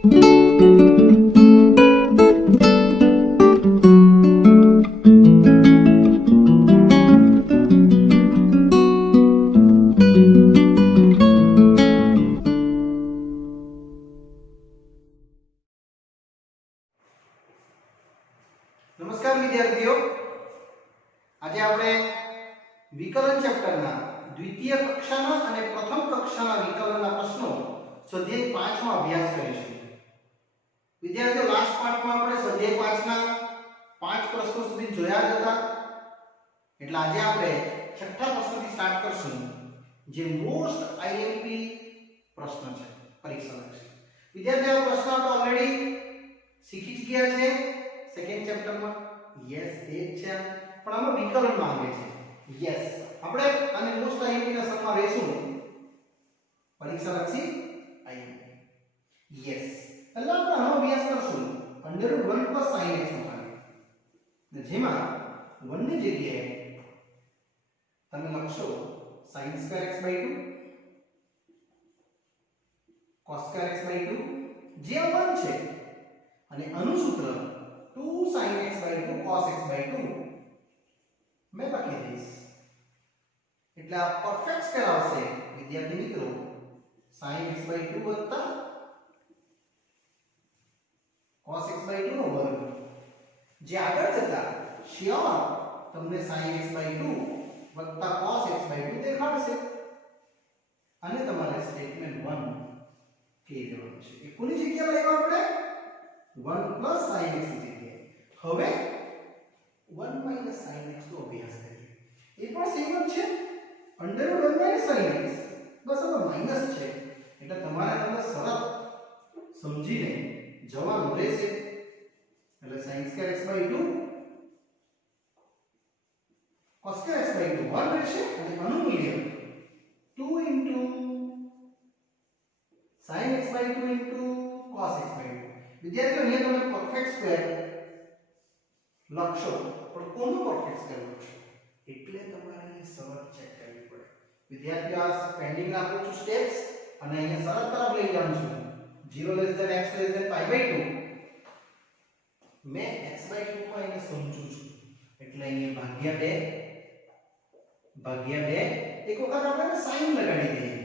નમસ્કાર વિદ્યાર્થીઓ, આજે આપણે વિકલન ચેપ્ટરના દ્વિતીય કક્ષાના અને પ્રથમ કક્ષાના વિકલનના પ્રશ્નો સ્વાધ્યાય 5 માં અભ્યાસ કરીશું. વિદ્યાર્થીઓ, લાસ્ટ પાર્ટમાં આપણે સ્વાધ્યાય 5 ના 5 પ્રશ્નો સુધી જોયા જ હતા. એટલે આજે આપણે છઠ્ઠા પ્રશ્નથી સ્ટાર્ટ કરશું, જે મોસ્ટ આઈએમપી પ્રશ્ન છે, પરીક્ષાલક્ષી. વિદ્યાર્થીઓ, આ પ્રશ્ન આપણે ઓલરેડી શીખી જ ગયા છે સેકન્ડ ચેપ્ટરમાં. યસ, એ જ છે, પણ આમાં વિકલન માંગે છે. યસ, આપણે આને મોસ્ટ આઈએમપી ના સરમાં લેશું, પરીક્ષાલક્ષી આઈએમપી. યસ, પહેલા આપણે આનો અભ્યાસ કરશું √1 + sin x નો કાર્ય, જેમાં 1 ની જગ્યાએ તમે લખશો sin² x/2 cos² x/2, જે 1 છે, અને આનું સૂત્ર 2 sin x/2 cos x/2 મેં લખી દઈશ. એટલે આ પરફેક્ટ સ્ક્વેર આવશે વિદ્યાર્થી મિત્રો, sin x/2 વત્તા cos x/2 નો વર્ગ, જે આગળ જતા શ્યોર તમને sin x/2 વત્તા cos x/2 દેખાડશે. અને તમારે સ્ટેટમેન્ટ 1 કહી દેવાનું છે. એ કોની જગ્યાએ લાવ્યા આપણે? 1 + sin x ની જગ્યાએ. હવે 1 - sin x નો અભ્યાસ કરીએ. એ પણ સેમ જ છે, √1 - sin x, બસ હવે માઈનસ છે, એટલે તમારે તમને શરત સમજીને જવાનું રહેશે. એટલે sin² x/2 cos² x/2 1 રહેશે, અને આનું મૂલ્ય 2 sin x/2 cos x/2. વિદ્યાર્થીઓ, અહીંયા તમે પરફેક્ટ સ્ક્વેર લખશો, પણ કોનો પરફેક્ટ સ્ક્વેર લખશો? એટલે તમારે અહીં શરત ચેક કરવી પડે. વિદ્યાર્થીઓ, આ પેન્ડિંગ રાખું છું સ્ટેપ્સ, અને અહીંયા શરત તરફ લઈ જાઉં છું. 0 x π/2 મેં x/2 માં એને સમજું છું, એટલે અહીંયા ભાગ્યા 2 એક વખત આપણે સાઈન લગાડી દઈએ.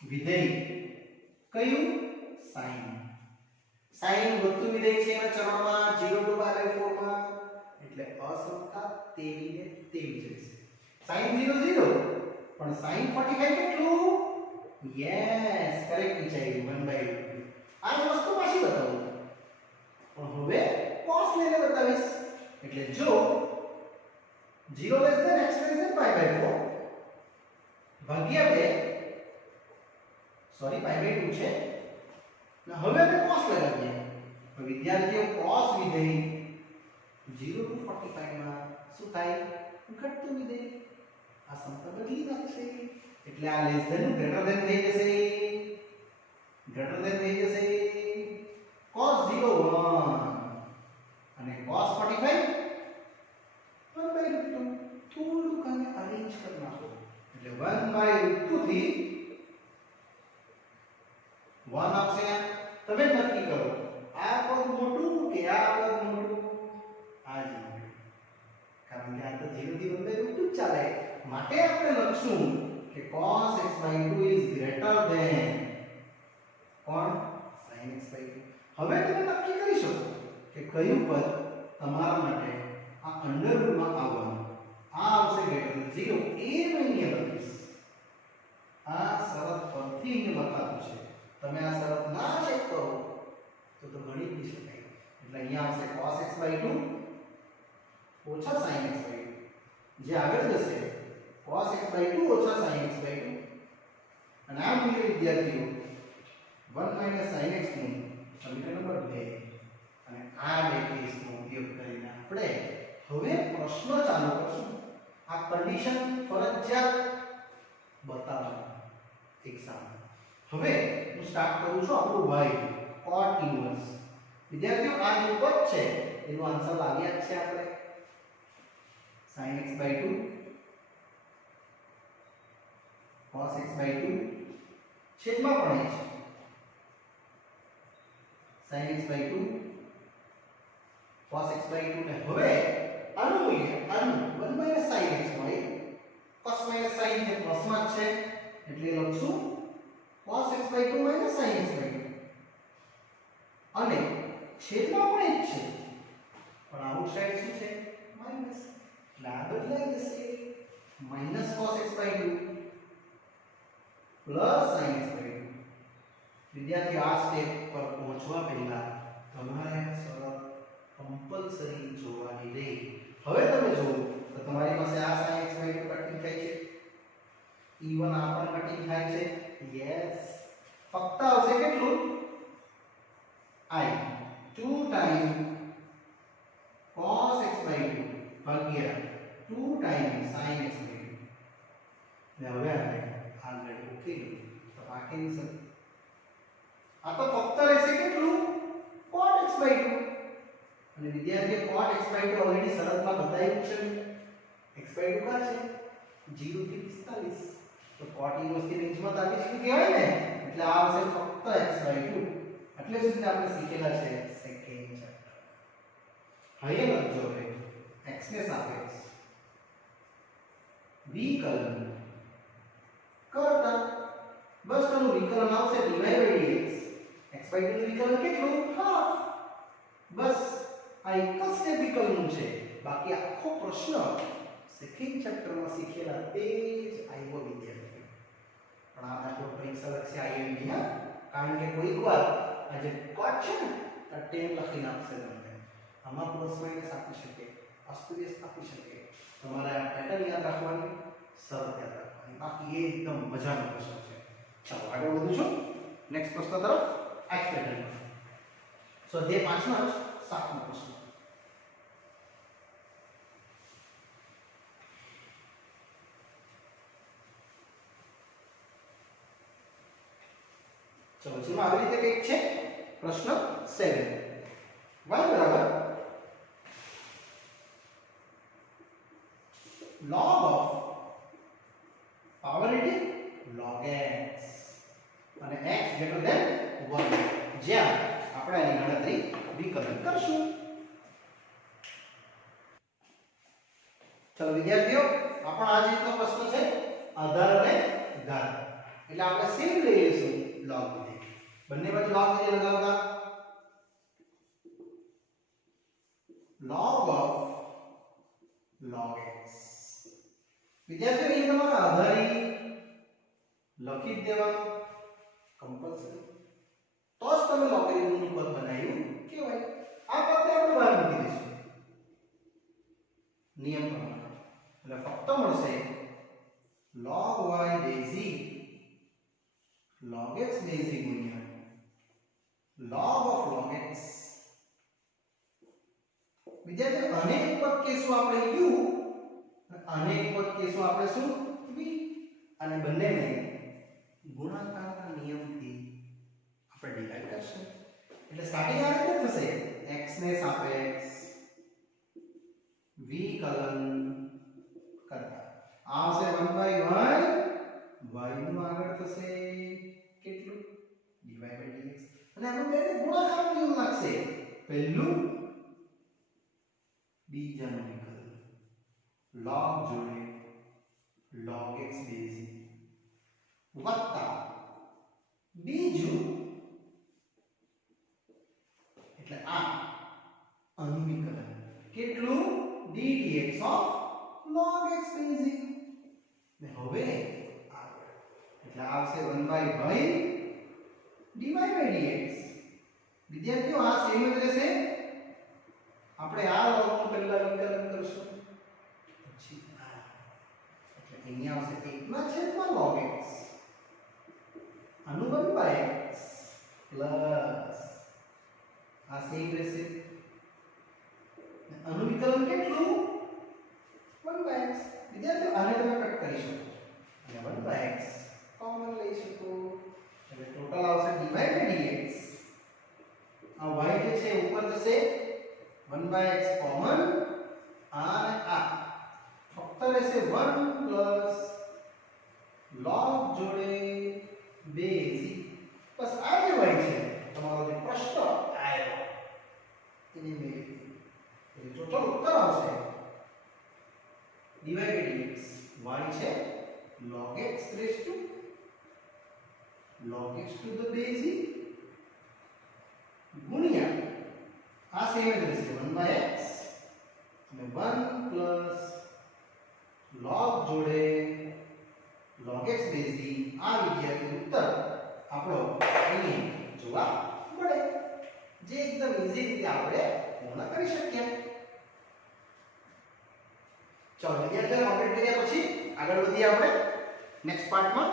વિધેય કયું? સાઈન. સાઈન વધતું વિધેય છે, એના ચરણમાં 0 to π/4 માં, એટલે અસમતા તેવી ને તેવી જ રહેશે. sin 0 0, પણ sin 45 કેટલું? યસ, કરેક્ટ વિચાર્યું, 1/2. આ વસ્તુ પાછી બતાવું, પણ હવે cos લઈને બતાવીશ. એટલે જો 0 x π/4 ભાગ્યા 2, સોરી π/2 છે, ને હવે આપણે cos લગાવીએ. તો વિદ્યાર્થીઓ, cos વિધેય 0 to 45 માં શું થાય? ઘટતું વિધેય. આ સમતા બદલી નાખશે, એટલે આ લેસ ધેન ગ્રેટર ધેન થઈ જશે. ગ્રેટર ધેન થઈ જશે. cos 0 1 અને cos 45 1/√2. થોડુંક આને અરેન્જ કરી નાખો, એટલે 1/√2 થી 1 આવશે. તમે નક્કી કરો, આ પદ મોટું કે આ પદ મોટું? આ જ મોટું, કારણ કે આ તો 0 થી 1/√2 જ ચાલે. માટે આપણે લખશું કે cos x/2 is greater than કોણ? sin x/2. હવે તમે નક્કી કરી શકો કે કયું પદ તમારા માટે આ અંડરરૂટમાં આવવાનું. આ આવશે greater than 0, એ મેં અહીંયા લખીશ. આ શરત પરથી અહીંયા લખાતું છે. તમે આ શરત ના ચેક કરો તો ગણી જ નહીં શકાય. એટલે અહીંયા આવશે cos x/2 ઓછા sin x/2, જે આગળ જશે cos x/2 ઓછા sin x/2, અને આ મૂલ્ય વિદ્યાર્થીઓ 1 - sin x નું સમીકરણ નંબર 2, અને આ બે કેસનો ઉપયોગ કરીને આપણે હવે પ્રશ્ન ચાલુ કરશું. આ કન્ડિશન ફરજિયાત બતાવવાની એક્ઝામ. હવે હું સ્ટાર્ટ કરું છું આપણું y cot ઇન્વર્સ. વિદ્યાર્થીઓ, આ જે પદ છે એનો આન્સર લાવ્યા જ છે આપણે. sin x/2 cos x/2 છેદમાં પણ છે, sin x by 2 cos x by 2 ને હવે આનું મૂલ્ય આનું 1 minus sin x હોય cos minus sin જે પ્લસમાં જ છે એટલે લખશું cos x by 2 minus sin x by 2 અને છેદમાં પણ એક છે પણ આઉટ સાઈડ શું છે માઈનસ એટલે આ બદલાઈ જશે minus cos x by 2 plus sin x by 2 વિદ્યાર્થીઓ આ સ્ટેપ પર પહોંચવા પહેલા તમારે સરળ કમ્પલસરી જોવાની રહી હવે તમે જુઓ તો તમારી પાસે આ sin x by 2 કટિંગ થાય છે e1 આ પણ કટિંગ થાય છે યસ ફક્ત આવશે કેટલું I 2 times cos x by 2 ભાગ્યા 2 times sin x by 2 ને હવે આગળ ઓકે તો આ કેન્સલ આ તો ફક્ત રહેશે કેટલું cot x by 2 અને વિદ્યાર્થીઓ cot x by 2 ઓલરેડી શરતમાં બતાવ્યું છે x by 2 કા છે 0 થી 45 તો cot ઇન્વર્સ ની રેન્જમાં તો આપી શું કહેવાય ને એટલે આ આવશે ફક્ત x by 2 એટલે સુધી આપણે શીખેલા છે સેકન્ડ ચેપ્ટર હવે લખજો હવે x ને સાપેક્ષ વિકલન કરતા બસ તેનું વિકલન આવશે dy by dx x by 2 નું વિકલન કેટલું હાફ બસ આ એક જ સ્ટેપ વિકલનનું છે બાકી આખો પ્રશ્ન સેકન્ડ ચેપ્ટરમાં શીખેલા તે જ આવ્યો વિદ્યાર્થીઓ પણ આ દાખલો પરીક્ષા લક્ષી IMP હા કારણ કે કોઈકવાર આ જે કોટ છે ને આ 10 લખીને આપશે તમને આમાં પ્લસ માઈનસ આપી શકે અસ્તવ્યસ્ત આપી શકે તમારે આ પેટર્ન યાદ રાખવાની શરત યાદ રાખવાની બાકી એ એકદમ મજાનો પ્રશ્ન છે ચાલો આગળ વધું છું નેક્સ્ટ પ્રશ્ન તરફ એક્સ પેટર્ન સ્વાધ્યાય 5 માં 7મો પ્રશ્ન चलो જેમાં આવી રીતે કંઈક છે પ્રશ્ન 7 y બરાબર log of પાવર એટલે log x અને x greater than 1 જ્યાં આપણે આની ગણતરી વિકલન કરશું ચલો વિદ્યાર્થીઓ આપણો આ રીતનો પ્રશ્ન છે આધાર અને ઘાત એટલે આપણે સેમ લઈ લઈશું log બંને બાજુ log વિધિ લગાવતા log of log x વિદ્યાર્થીઓ અહીં તમારે આધારી લખી જ દેવાનું કમ્પલસરી તો જ તમે લોગેરિધમનું પદ બનાવ્યું કહેવાય આ પદને આપણે બહાર મૂકી દઈશું નિયમ પ્રમાણે એટલે ફક્ત મળશે log y basic log x basic ગુણ્યા log of log x વિદ્યાર્થીઓ અનેક પદ કેસું આપણે u અનેક પદ કેસું આપણે શું v અને બંનેને ગુણાકારના નિયમથી આપણે ડિવાઇડ કરશું એટલે સ્ટાર્ટિંગ આ રીતે થશે x ને સાપેક્ષ વિકલન કરતા આવશે 1/y y નું આગળ થશે કેટલું dy by dx અને આનું બેને ગુણાકાર નિયમ લાગશે પહેલું બીજાનું વિકલન log જોડે log x બેઝિક વત્તા બીજું એટલે આ આનું વિકલન કેટલું ddx of log x basic ને હવે આગળ એટલે આવશે 1/y dy by dx વિદ્યાર્થીઓ આ સેમ જ રહેશે આપણે આ log નું પહેલા વિકલન કરશું પછી આ એટલે અહીંયા આવશે 1/છેદમાં log x આનું 1/x પ્લસ આ સેમ રહેશે આનું વિકલન કેટલું 1/x વિદ્યાર્થીઓ આને તમે કટ કરી શકો અને 1/x કોમન લઈ શકો એટલે ટોટલ આવશે dy by dx આ y જે છે ઉપર જશે 1/x કોમન અને આ ફક્ત રહેશે 1 પ્લસ log જોડે બેઝિક બસ આ જે y છે તમારો જે પ્રશ્ન આ ઈઝી રીતે આપણે પૂર્ણ કરી શકીએ. ચલો વિદ્યાર્થીઓ કમ્પ્લીટ કર્યા પછી આગળ વધીએ આપણે નેક્સ્ટ પાર્ટમાં.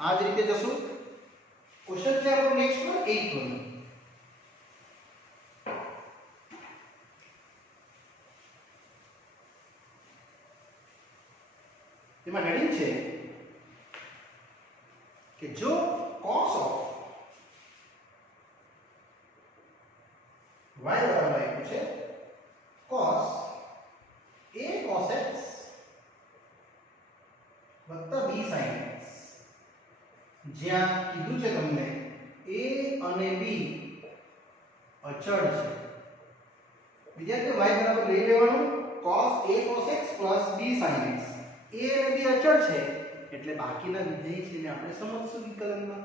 આ જ રીતે જશું. ક્વેશ્ચન છે આપણો નેક્સ્ટમાં 8 નો. એમાં હેડિંગ છે કે જો cos ઓફ y બરાબર આપ્યું છે cos a cos x વત્તા b sin x, જ્યાં કીધું છે તમને a અને b અચળ છે. વિદ્યાર્થીઓ y બરાબર લઈ લેવાનું cos a cos x b sin x. a અને b અચળ છે એટલે બાકીના વિધેય છે ને આપણે સમજશું વિકલનમાં.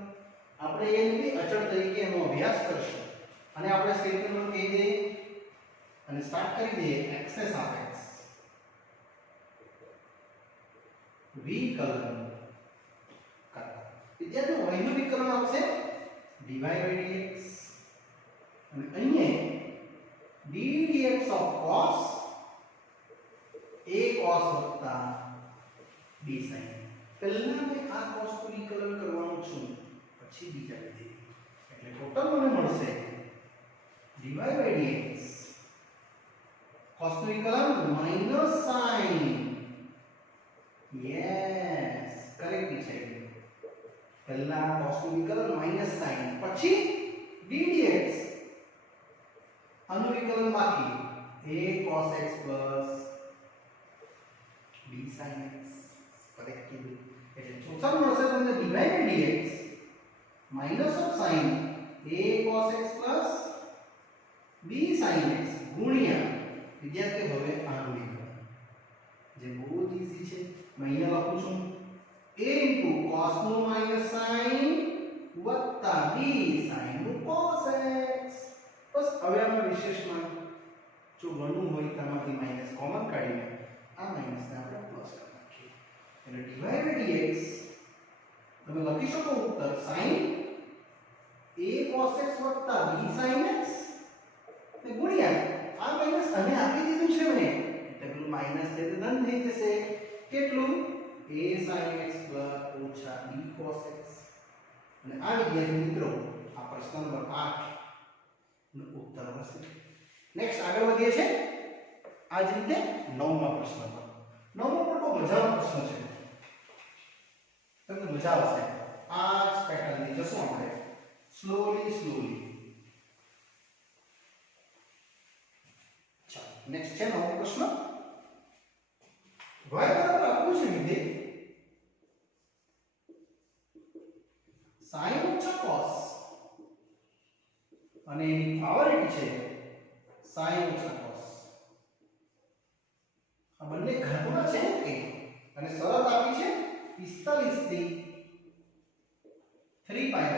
આપણે a અને b અચળ તરીકે એનો અભ્યાસ કરશું અને આપણે સ્ટેટમેન્ટ કહી દઈએ અને સ્ટાર્ટ કરી દઈએ x ને સાપેક્ષ વિકલન કરતા. વિદ્યાર્થીઓ y નું વિકલન આવશે dy dx અને અહીંયા ddx of cos a cos વત્તા b sin. પહેલા મેં આ cos નું વિકલન કરવાનું છું પછી બીજા વિધેય એટલે ટોટલ મને મળશે dy dx cos નું વિકલન માઈનસ sin. યસ કરેક્ટ છે. પહેલા cos નું વિકલન માઈનસ sin પછી ddx આનું વિકલન બાકી a cos x b sin x. Correct કીધું એટલે ચોથા મળશે તમને dy dx minus of sin a cos x b sin x ગુણ્યા વિદ્યાર્થી હવે આનું વિકલન જે બહુ જ ઈઝી છે. मैं અહીંયા લખું છું a cos નું માઈનસ sin વત્તા b sin નું cos x. બસ હવે આમાં વિશેષમાં જો ગણવું હોય તેમાંથી માઈનસ કોમન કાઢીને આ માઈનસ ને આપણે પ્લસ કરી નાખીએ એટલે dy dx તમે લખી શકો ઉત્તર sin a cos x વત્તા b sin x ને ગુણ્યા આ માઈનસ અને આપી દીધું છે મને એટલે પેલું માઈનસ છે તો ધન થઈ જશે. કેટલું a sin x ઓછા b cos x. અને આ વિદ્યાર્થી મિત્રો આ પ્રશ્ન નંબર 8 નો ઉત્તર હશે. નેક્સ્ટ આગળ વધીએ છે આ જ રીતે 9મા પ્રશ્ન પર. 9મો પણ બહુ મજાનો પ્રશ્ન છે, તમને મજા આવશે. આ જ પેટર્નથી જશું આપણે સ્લોલી. ચાલો નેક્સ્ટ છે 9મો પ્રશ્ન. y બરાબર આપ્યું છે વિધેય sin ઓછા cos અને એની પાવર એટી છે sin ઓછા cos. આ બંને ઘાતમાં છે કે અને શરત આપી છે 45 થી 3π/4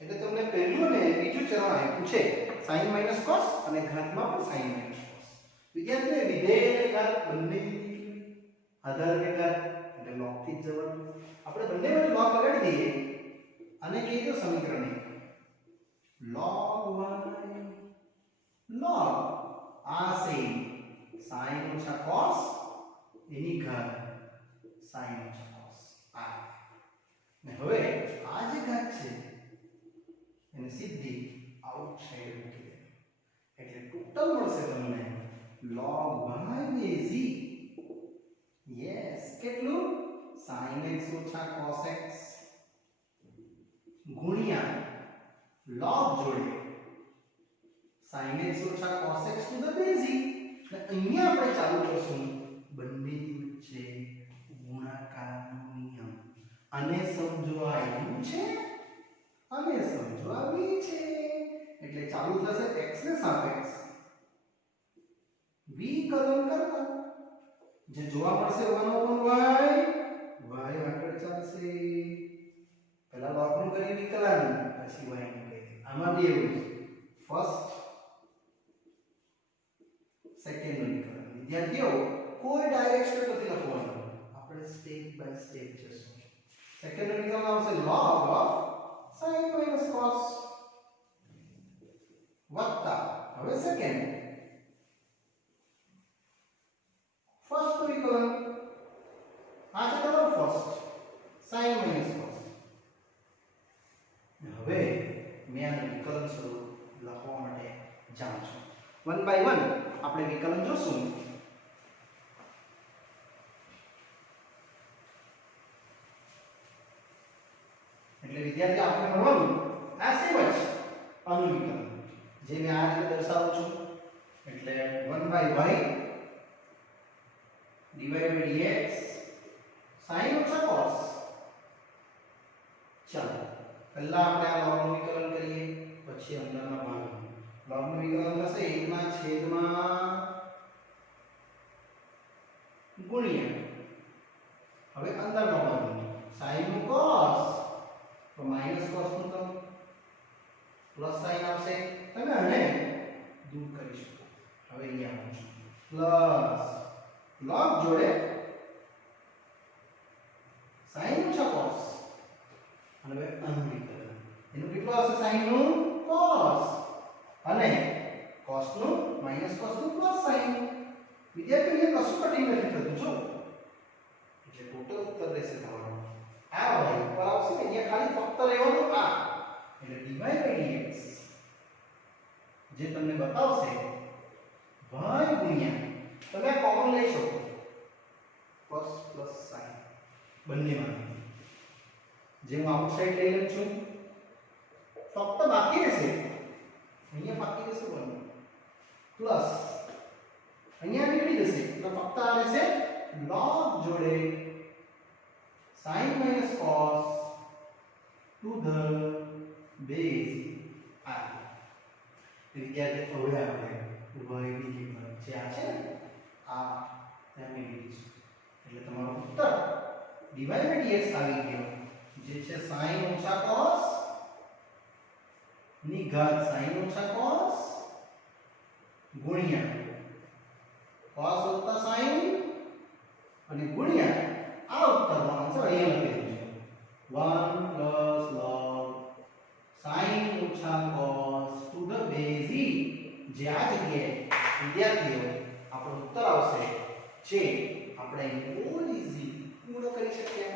એટલે તમને પહેલું ને બીજું ચરણ આપ્યું છે sin - cos અને ઘાતમાં પણ sin - cos. વિદ્યાર્થીઓ વિધેય અને ઘાત બંને આધાર કે ઘાત એટલે log થી જ જવાનું. આપણે બંને વડે log લગાડી દઈએ અને કહી દો સમીકરણ 1 log y log આ sin ઓછા cos એની ઘાત sin ઓછા cos આ. ને હવે આ જે ઘાત છે એને સીધી આઉટ સાઈડ મૂકી દે એટલે ટોટલ મળશે તમને log y is yes કેટલું sin x ઓછા cos x ગુણ્યા log જોડે sin x ઓછા cos x to the base e. અને અહીંયા આપણે ચાલુ કરશું બંનેની વચ્ચે ગુણાકારનો નિયમ. આને સમજવા આવ્યું છે અને સમજવા બી છે એટલે ચાલુ થશે x ને સાપેક્ષ વિકલન કરતા જે જોવા મળશે 1/y આગળ ચાલશે. પહેલા log નું કરી વિકલન પછી y નું કરી. આમાં બે એવું છે ફર્સ્ટ સેકન્ડ નું વિકલન. વિદ્યાર્થીઓ કોઈ ડાયરેક્ટ સ્ટેપ નથી લખવાનું, આપણે સ્ટેપ બાય સ્ટેપ જશું. સેકન્ડ નું વિકલન આવશે log of sin - cos વત્તા હવે સેકન્ડ ફર્સ્ટ વિકલન આ છે તમારું ફર્સ્ટ sin માઈનસ cos હવે મેં આનું વિકલન સ્વરૂપ લખવા માટે જાઉં છું વન બાય વન આપણે વિકલન જોશું એટલે વિદ્યાર્થી આપણે મળવાનું આ સેમ જ આનું વિકલન જે મેં આ રીતે દર્શાવું છું એટલે 1 by y divided by dx sin ઓછા cos ચાલો પહેલા આપણે આ લોગનું વિકલન કરીએ પછી અંદરના ભાગનું લોગનું વિકલન થશે 1 ના છેદમાં ગુણ્યા હવે અંદરનો ભાગ sin નું cos તો માઈનસ cos નું તો પ્લસ સાઇન આવશે તમે આને દૂર કરી શકો હવે અહીંયા આવજો પ્લસ log જોડે sin ઓછા cos અને હવે આનું વિકલન એનું કેટલું આવશે sin નું cos અને cos નું માઈનસ cos નું પ્લસ sin વિદ્યાર્થીઓ એ કશું કટિંગ નથી થતું જો એટલે ટોટલ ઉત્તર રહેશે તમારો આ હોય ઉપર આવશે ને અહીંયા ખાલી ફક્ત રહેવાનું આ એટલે dy by dx જે તમને બતાવશે y ગુણ્યા તમે કોમન લઈ શકો cos પ્લસ sin બંનેમાં જે હું આઉટસાઇડ લઈ લઉં છું ફક્ત બાકી રહેશે અહીંયા બાકી રહેશે 1 પ્લસ અહીંયા નીકળી જશે તો ફક્ત આ રહેશે log જોડે sin minus cos to the base I વિદ્યાર્થી હવે આપણે y ની કિંમત જે આ છે ને આ ત્યાં મેળવી છે એટલે તમારો ઉત્તર dy by dx આવી ગયો જે છે sin ઓછા cos ની ઘાત sin ઓછા cos ગુણ્યા cos વત્તા sin અને ગુણ્યા આ ઉત્તરનો આન્સર અહીંયા લખેલું છે 1 plus log sin ઓછા cos to the base e જે આ જગ્યાએ વિદ્યાર્થીઓ આપણો ઉત્તર આવશે જે આપણે બહુ ઈઝી પૂર્ણ કરી શકીએ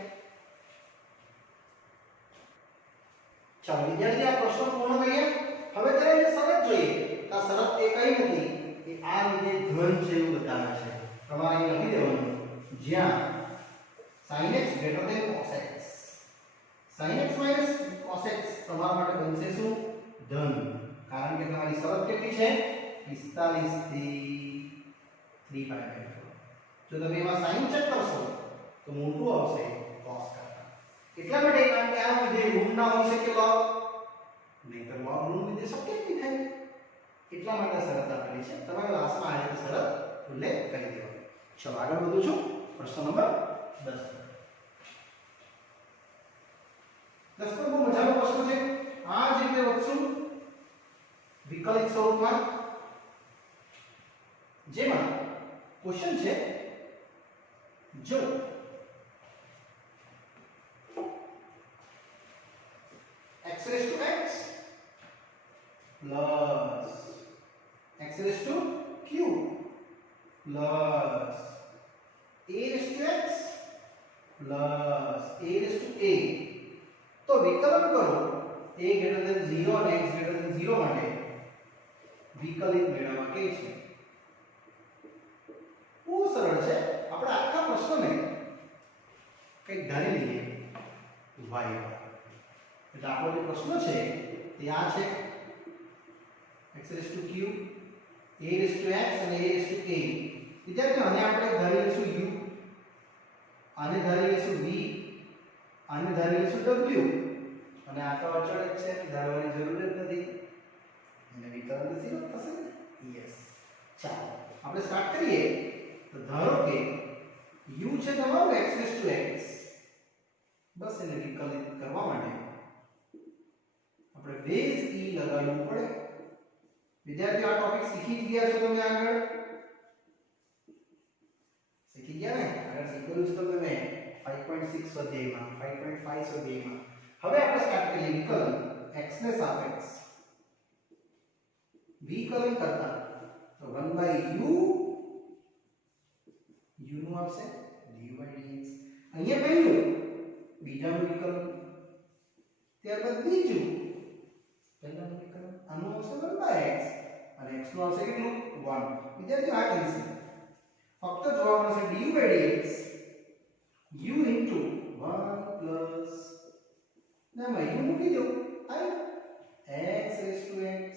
ચાલો વિદ્યાર્થી આ પ્રશ્ન પૂર્ણ કરીએ હવે ત્યારે જે શરત જોઈએ આ શરત એ કઈ નથી કે આ લીધે ધન છે એવું બતાવે છે તમારે અહીં લખી દેવાનું જ્યાં sin x greater than cos x sin x minus cos x તમારા માટે બનશે શું ધન કારણ કે તમારી શરત કેટલી છે 45 થી 3 પાઈ બાય 4 જો તમે એમાં sin ચેક કરશો તો મોટું આવશે cos કરતા એટલા માટે કારણ કે આ વિધેય ઋણ ના હોઈ શકે log નહીંતર log ઋણ વિધેય શક્ય જ નહીં થાય એટલા માટે શરત આપેલી છે તમારે લાસ્ટમાં આ રીતે શરત ઉલ્લેખ કરી દેવાનો ચલો આગળ વધું છું પ્રશ્ન નંબર 10 દસમો બહુ મજાનો પ્રશ્ન છે આ જ રીતે વધશું વિકલિત સ્વરૂપમાં જેમાં ક્વેશ્ચન છે જો x raised to x plus x raised to q plus a raised to x plus a raised to a તો વિકલન કરો a greater than 0 અને x greater than 0 માટે વિકલિત મેળવવા કે છે બહુ સરળ છે આપણે આખા પ્રશ્નને કંઈક ધારી લઈએ y પર એટલે આપણો જે પ્રશ્ન છે તે આ છે x raised to q a raised to x અને a raised to a વિદ્યાર્થીઓ આને આપણે ધારી લઈશું u આને ધારી લઈશું v આને ધારી લઈશું w અને આ તો અચળ જ છે ધારવાની જરૂર જ નથી અને વિકલન તો 0 થશે ને યસ ચાલો આપણે સ્ટાર્ટ કરીએ તો ધારો કે u છે તમારો x raised to x બસ એને વિકલિત કરવા માટે આપણે બેઝ e લગાડવું પડે વિદ્યાર્થીઓ આ ટોપિક શીખી જ ગયા છો તમે આગળ શીખી ગયા ને આગળ શીખેલું છે તો તમે 5.6 સ્વાધ્યાયમાં 5.5 સ્વાધ્યાયમાં હવે આપણે સ્ટાર્ટ કરીએ વિકલન x ને સાપેક્ષ વિકલન કરતા તો 1/u u નું આવશે du/dx. અહીંયા પહેલું બીજાનું વિકલન, ત્યારબાદ બીજું પહેલાનું વિકલન, આનું આવશે 1/x અને x નું આવશે કેટલું 1. વિદ્યાર્થીઓ આ કરી છે ફક્ત જોવા મળશે du/dx u into 1 plus નામાં u મૂકી દો i x raised to x.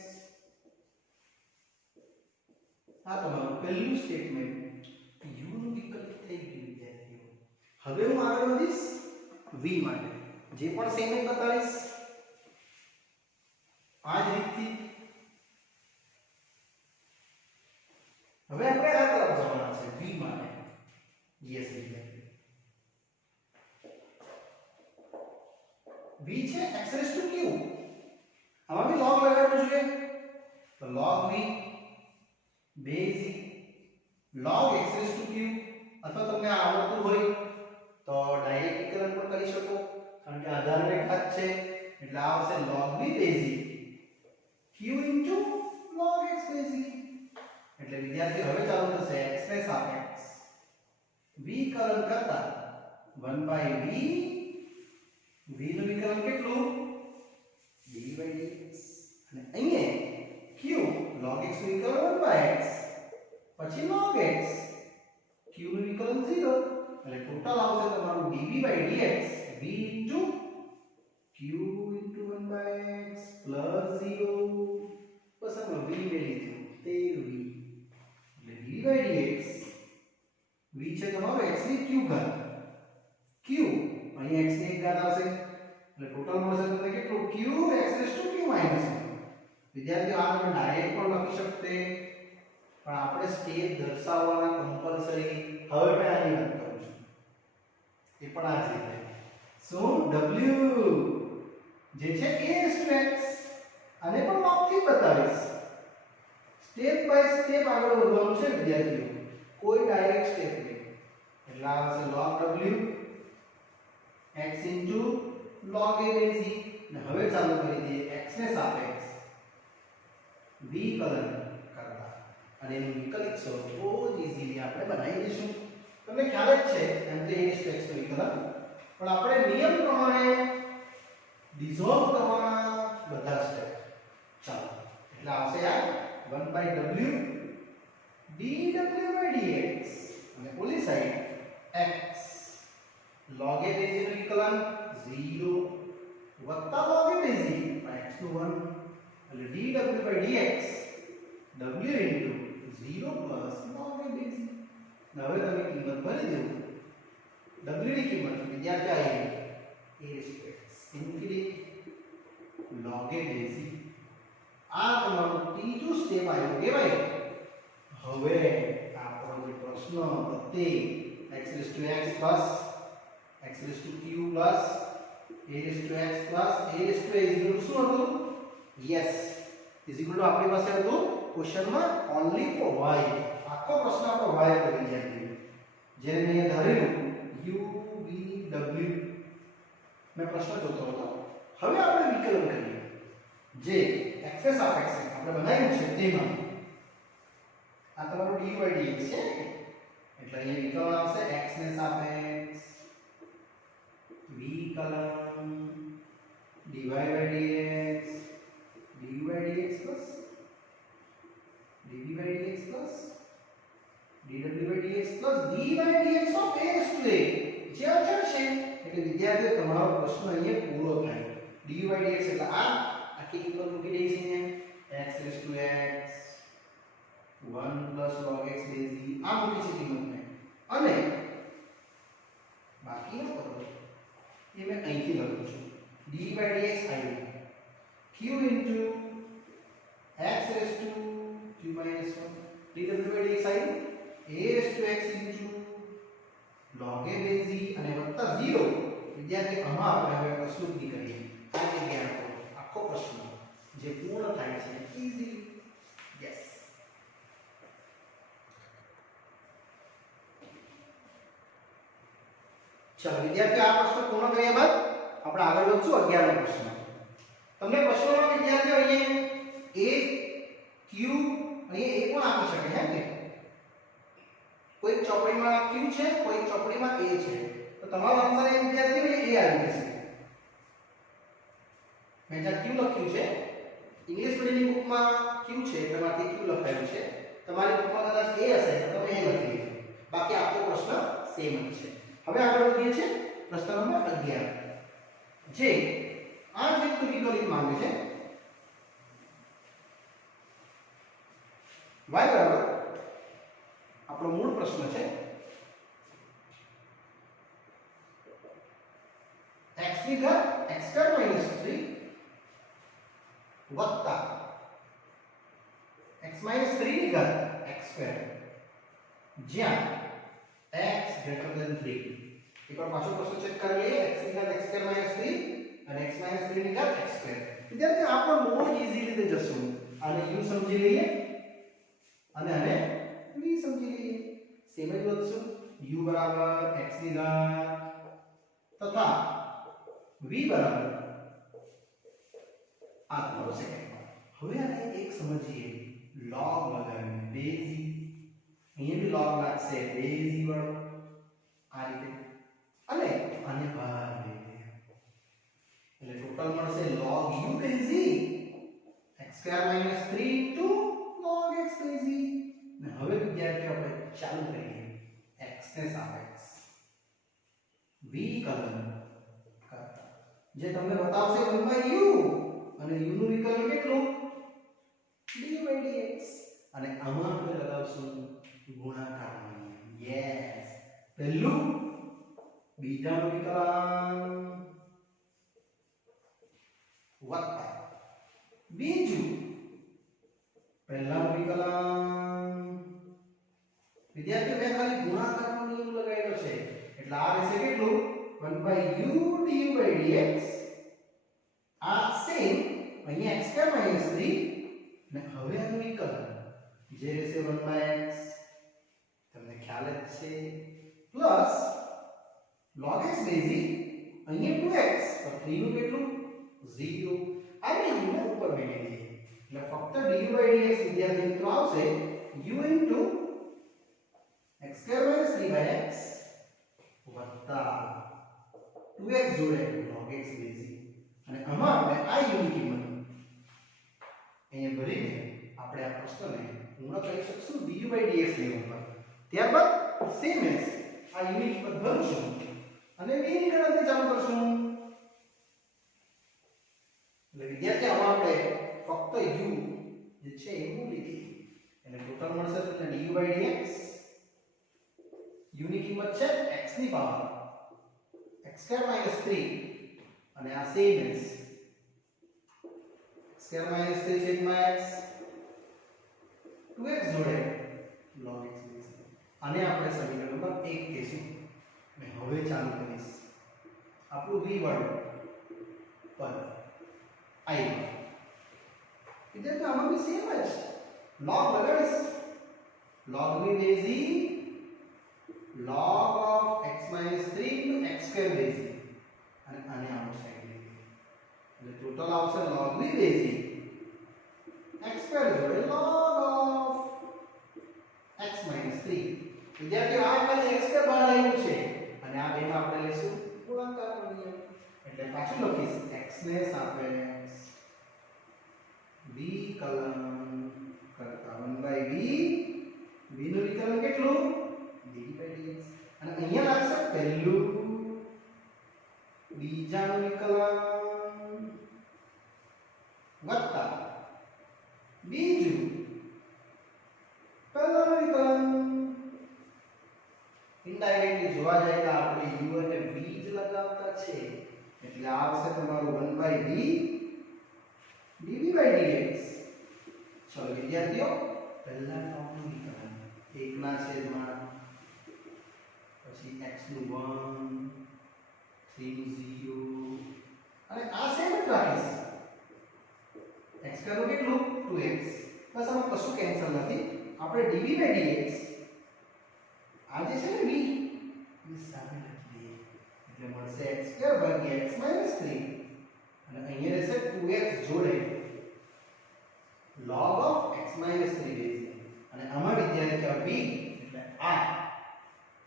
આ તમારું પહેલું સ્ટેટમેન્ટ u નું વિકલિત થઈ ગયું વિદ્યાર્થીઓ. હવે હું આગળ વધીશ v માટે, જે પણ સેમ જ બતાવીશ આ જ રીતથી. હવે આપણે આ તરફ જવાના છે v માટે. યસ વિદ્યાર્થીઓ, v છે x raised to q. આમાં બી log લગાડવું જોઈએ તો log v base log x raised to q, અથવા તમને આવડતું હોય તો ડાયરેક્ટ વિકલન પણ કરી શકો, કારણ કે આધાર રેખા જ છે એટલે આવશે log v base q into log x base. એટલે વિદ્યાર્થી હવે ચાલુ થશે x ને સાપેક્ષ વિકલન કરતા 1/v, v નું વિકલન કેટલું d/dx, અને અહીંયા q log x નું વિકલન 1/x પછી log x, q નું વિકલન 0 એટલે ટોટલ આવશે તમારું dv/dx v into q into 1/x plus 0. બસ આમાં v મેળવી લીધું તે v એટલે dv/dx v છે તમારો x ની q ઘાત, q અહીં x ની એક ઘાત આવશે એટલે ટોટલ મળશે તમને કેટલું q x raised to q minus 1. વિદ્યાર્થીઓ આ તમે ડાયરેક્ટ પણ લખી શકતે, પણ આપણે સ્ટેપ દર્શાવવાના કમ્પલસરી હવે મેં આની વાત કરું છું એ પણ આ જ રીતે. શું w જે છે a/x આને પણ માપથી બતાવીશ. સ્ટેપ બાય સ્ટેપ આગળ વધવાનું છે વિદ્યાર્થીઓ, કોઈ ડાયરેક્ટ સ્ટેપ નહીં. એટલે આવશે log w x into log a base e. ને હવે ચાલુ કરી દઈએ x ને સાપેક્ષ વિકલન કરતા, અને એનું વિકલિત સ્વરૂપ બહુ જ ઈઝીલી આપણે બનાવી દઈશું. તમને ખ્યાલ જ છે એમ તો a/x નું વિકલન, પણ આપણે નિયમ પ્રમાણે ડિઝોલ્વ કરવાના બધા સ્ટેપ. ચાલો એટલે આવશે આ 1/w dw/dx અને ઓલી side x log a base નું વિકલન 0 વત્તા log a base x નું 1 એટલે dw/dx w into 0 plus log a base. હવે તમે કિંમત ભરી દો. w ની કિંમત વિદ્યાર્થી a/x infinity log a base. આ તમારું ત્રીજું સ્ટેપ આવ્યું કહેવાય. હવે આપણો જે પ્રશ્ન તે x raised to x plus x raised to q plus a raised to x plus a raised to a is equal to શું હતું? yes is equal to આપણી પાસે હતું ક્વેશ્ચનમાં only for y. આખો પ્રશ્ન આપણો y હતો વિદ્યાર્થીઓ, જેને મેં ધારેલું u v w મેં પ્રશ્ન જોતો હતો. હવે આપણે વિકલન કરીએ જે x ને સાપેક્ષે આપણે બનાવ્યું છે તેમાં. આ તમારું dv/dx છે એટલે અહીંયા વિકલન આવશે x ને સાપેક્ષ વિકલન dy/dx dv/dx plus dv/dx plus dw/dx plus d/dx of a raised to a. જે અચળ છે એટલે વિદ્યાર્થીઓ તમારો પ્રશ્ન અહીંયા પૂરો થાય. dv/dx એટલે આ આખી કિંમત મૂકી દઈએ છીએ x raised to x 1 plus log x base e આ મૂકી છે કિંમતને, અને બાકી ન કરો એ મેં અહીંથી લખું છું dv/dx આવ્યું q into x raised to q minus 1 dw/dx આવ્યું a raised to x into log a base e અને વત્તા 0. વિદ્યાર્થી આમાં આપણે હવે કશું જ નહીં કરીએ. આ જગ્યાએ આપણો આખો પ્રશ્ન જે પૂર્ણ થાય છે ઈઝીલી. યસ ચાલો વિદ્યાર્થીઓ આ પ્રશ્ન પૂર્ણ કર્યા બાદ આપણે આગળ વધશું 11મો પ્રશ્ન. તમને પ્રશ્નોમાં વિદ્યાર્થીઓ અહીંયા a q છે, કોઈ ચોપડીમાં a છે, તો તમારો આન્સર એ વિદ્યાર્થીઓ a આવી જશે. મેં જ્યાં q લખ્યું છે ઇંગ્લિશ મીડિયમની બુકમાં q છે એટલે માથી q લખાયું છે. તમારી બુકમાં કદાચ a હશે તો તમે a લખી લેજો. બાકી આખો પ્રશ્ન સેમ જ છે. હવે આગળ વધીએ છીએ પ્રશ્ન નંબર 11 જે 8 યુક્ત વિકલિત માંગે છે. y બરાબર આપણો મૂળ પ્રશ્ન છે x ની ઘાત x² - 3 વત્તા x - 3 ની ઘાત x² જ્યાં x > 3. એકવાર પાછો પ્રશ્ન ચેક કરી લઈએ. x ની ઘાત x² - 3 અને x - 3 ની ઘાત x². વિદ્યાર્થીઓ આપણે બહુ જ ઈઝી રીતે જશું. આને u સમજી લઈએ અને આને v સમજી લઈએ. સેમ જ વધશું. u બરાબર x ની ઘાત તથા v બરાબર આ તમારો સેકન્ડ પાર્ટ. હવે આને એક સમજીએ log લગાવીને બેઝ e. અહીંયા બી log લાગશે બેઝ e વાળો આ રીતે અને આને બહાર લઈએ એટલે ટોટલ મળશે log u base e x² - 3 log x base e. ને હવે વિદ્યાર્થીઓ આપણે ચાલુ કરીએ x ને સાપેક્ષ v કલન કરતા જે તમને બતાવશે 1/u અને u નું વિકલન કેટલું d/dx અને આમાં આપણે લગાવશું ગુણાકારનો નિયમ. યસ, પહેલું બીજાનું વિકલન વત્તા બીજું પહેલાનું વિકલન. વિદ્યાર્થીઓ મેં ખાલી ગુણાકારનો નિયમ લગાવ્યો છે એટલે આ રહેશે કેટલું 1/u du/dx. આ સેમ અહીંયા x² - 3 ને હવે આનું વિકલન જે રહેશે 1/x તમને ખ્યાલ જ છે plus log x base e અહીંયા 2x તો 3 નું કેટલું 0. આને u ને ઉપર મેળવી દઈએ એટલે ફક્ત du/dx વિદ્યાર્થી મિત્રો આવશે u x² - 3/x વત્તા 2x જોડે log x બેઝ e અને આમાં આપણે આ u ની કિંમત અહીંયા ભરીને આપણે આ પ્રશ્નને પૂર્ણ કરી શકશું du/dx લેવલ પર. ત્યારબાદ સેમ એસ આ u ની કિંમત ભરશું અને v ની ગણતરી ચાલુ કરશું. એટલે વિદ્યાર્થી આમાં આપણે ફક્ત u જે છે એ મૂકી દઈએ એટલે ટોટલ મળશે તમને du/dx. u ની કિંમત છે x ની પાવર x² - 3 અને આ સેમ એસ x² - 3 છેદમાં x 2x જોડે log x બેઝ. આને આપણે સમીકરણ નંબર 1 કહીશું. મે હવે ચાલુ કરીશ આપણું v વાળું પદ i વાળું. વિદ્યાર્થીઓ આમાં બી સેમ જ log લગાડીશ log v base e log of x - 3 into x² base e અને આને આઉટ સાઈડ લઈએ એટલે ટોટલ આવશે log v base e x² જોડે log of x - 3. વિદ્યાર્થીઓ આ ખાલી x² બહાર આવ્યું છે અને આ બેમાં આપણે લેશું ગુણાકારનો નિયમ એટલે પાછું લખીશ x ને સાપેક્ષ v કલન કરતા 1/v v નું વિકલન કેટલું d/dx અને અહીંયા લાગશે પહેલું બીજાનું વિકલન વત્તા બીજું પહેલાનું વિકલન. ઇનડાયરેક્ટલી જોવા જાય તો આપણે u અને v જ લગાવતા છે એટલે આ આવશે તમારું 1/v dv/dx. ચલો વિદ્યાર્થીઓ પહેલા ટર્મનું વિકલન 1 ના છેદમાં પછી x નું 1 3 નું 0 અને આ સેમ જ રાખીશ x² નું કેટલું 2x. બસ આમાં કશું કેન્સલ નથી. આપણે dv/dx આ જે છે ને v એ સામે લખી દઈએ એટલે મળશે x² / x - 3 અને અહીંયા રહેશે 2x જોડે log of x - 3 બેઝ અને આમાં વિદ્યાર્થીઓ v એટલે આ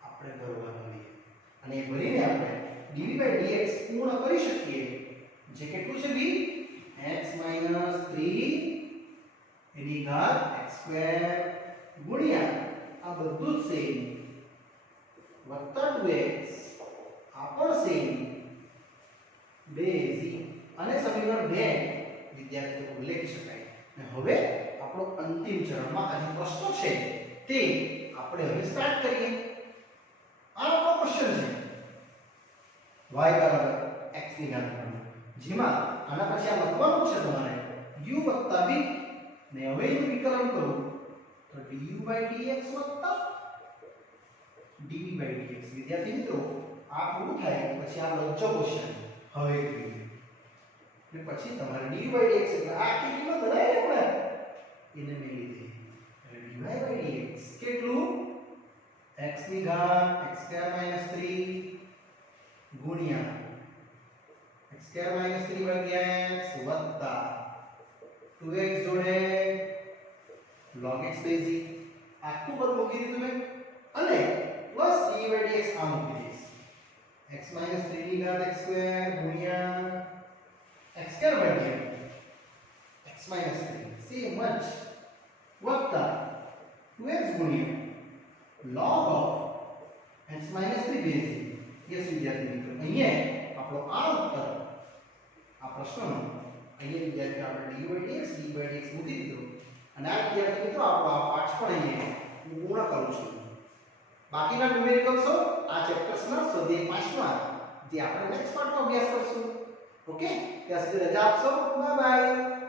આપણે સ્ક્વેર ગુણ્યા આ બધું જ સેમ વત્તા 2x આ પણ સેમ બેઝ અને સમીકરણ 2 વિદ્યાર્થીઓ લખી શકાય. અને હવે આપણો અંતિમ ચરણમાં આ જે પ્રશ્નો છે તે આપણે હવે સ્ટાર્ટ કરીએ. આ આપણો ક્વેશ્ચન છે y બરાબર x ની ઘાત જેમાં આના પછી આ લખવાનું છે તમારે u વત્તા b ને હવે એનું વિકલન કરું તો du/dx વત્તા dv/dx. વિદ્યાર્થી મિત્રો આ પૂરું થાય પછી આ લજ્જો ક્વેશ્ચન હવે જોઈએ ને પછી તમારે dv/dx એટલે આ કેટલી બનાવી આપણે એને મેં લીધી એટલે dv/dx કેટલું x ની ઘાત x² - 3 ગુણ્યા x² - 3 ભાગ્યા x વત્તા 2x જોડે log x બેઝિક આખું પદ મૂકી દીધું મેં અને પ્લસ dv/dx આ મૂકી દઈશ x - 3 ની ઘાત x² ગુણ્યા x² ભાગ્યા x - 3 સેમ જ વત્તા 2x ગુણ્યા log of x - 3 basic. Yes વિદ્યાર્થી મિત્રો અહીંયા આપણો આ ઉત્તર આ પ્રશ્નનો અહીંયા વિદ્યાર્થી આપણે dv/dx dv/dx મૂકી દીધો અને આ વિદ્યાર્થી મિત્રો આપણો આ પાઠ પણ અહીંયા હું પૂર્ણ કરું છું. બાકીના ન્યુમેરિકલ્સો આ ચેપ્ટર્સના સ્વાધ્યાય 5 માં જે આપણે નેક્સ્ટ પાર્ટમાં અભ્યાસ કરશું. ઓકે, ત્યાં સુધી રજા આપશો. Bye bye.